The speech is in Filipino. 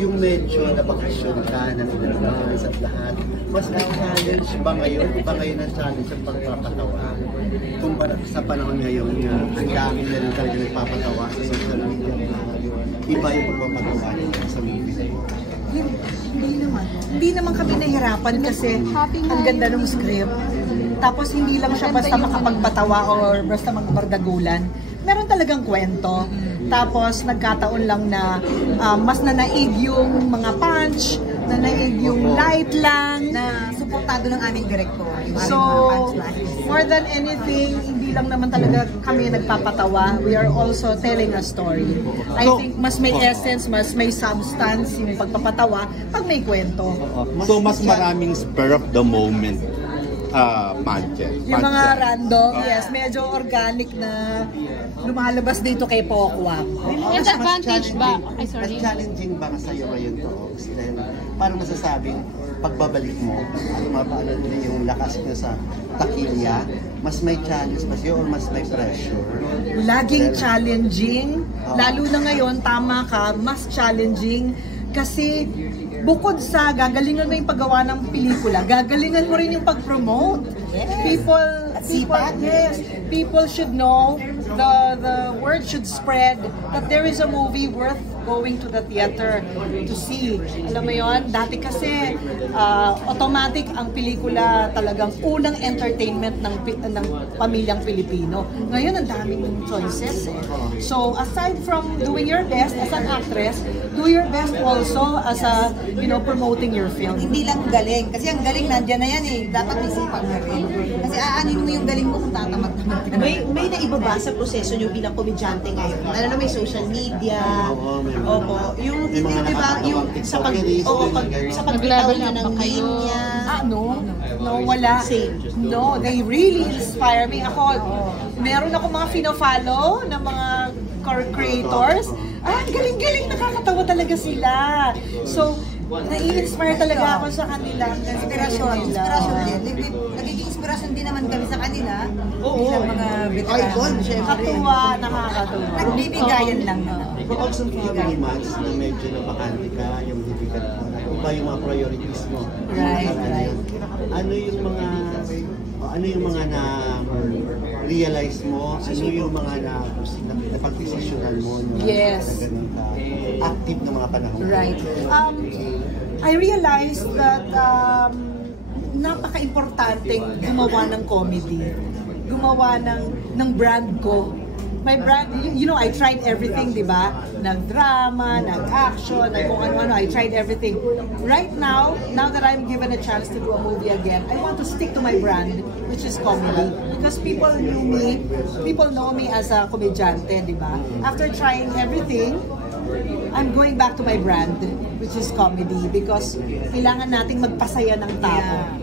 yung medyo nabakasyon ka ng ilang months at lahat, mas na-challenge ba ngayon? Iba ngayon ang challenge ang pagpapatawa? Kumpara sa panahon ngayon nga, ang dami na rin talaga nagpapatawa sa social media. Iba yung pagpapatawa sa movie. Hindi naman kami nahirapan kasi ang ganda ng script. Tapos hindi lang siya basta makapagpatawa or basta magbardagulan. Meron talagang kwento. Tapos nagkataon lang na mas nanaig yung mga punch, nanaig yung light lang. Na suportado ng aming director. So, more than anything, hindi lang naman talaga kami nagpapatawa. We are also telling a story. I think mas may essence, mas may substance yung pagpapatawa pag may kwento. So, mas maraming spur of the moment punches. Yung mga random, yes, medyo organic na lumalabas dito kay Pokwak. May advantage ba? Ay, sorry. Mas challenging ba sa'yo ngayon to? Dahil parang masasabing pagbabalik mo at mapaalala na yung lakas nyo sa takilya, mas may challenge ba sa'yo or mas may pressure? Laging challenging, lalo na ngayon, tama ka, mas challenging kasi bukod sa gagalingan mo yung paggawa ng pelikula, gagalingan mo rin yung pag-promote. Yes. People should know, the word should spread that there is a movie worth going to the theater to see. Alam mo yon, dati kasi automatic ang pelikula talagang unang entertainment ng pamilyang Pilipino. Ngayon ang daming choices. So aside from doing your best as an actress, do your best also as a, promoting your film. Hindi lang galing. Kasi ang galing nandiyan na yan eh. Dapat may sipag na rin. Kasi aanin mo yung galing mo kung tatamad-tamad ka na. May naiba ba sa proseso nyo bilang komedyante ngayon? Lalo na may social media. Opo. Yung sa pagbitaw nyo ng linya. No, wala. No, they really inspire me. Meron ako mga fino-follow ng mga creators. Ang galing-galing, nakakatawa talaga sila. So, nai-inspire talaga ako sa kanila. Inspirasyon din. Nagiging inspirasyon din naman kami sa kanila. Bilang mga veterano. Nakakatuwa, nakakatuwa. Nagbibigayan lang naman. Bukod sa 3 months na medyo nabakante ka, yung difficult mo, ano ba yung mga priorities mo? Right. Ano yung mga na-realize mo? Ano yung mga napag-desisyonan mo? Yes. Na ganun ka active ng mga panahon? Right. I realized that napaka-importanteng gumawa ng comedy. Gumawa ng brand ko. My brand, I tried everything, di ba? Nag-drama, nag-action, kung ano-ano, I tried everything. Right now that I'm given a chance to do a movie again, I want to stick to my brand, which is comedy. Because people know me as a komedyante, di ba? After trying everything, I'm going back to my brand, which is comedy, because kailangan nating magpasaya ng tao.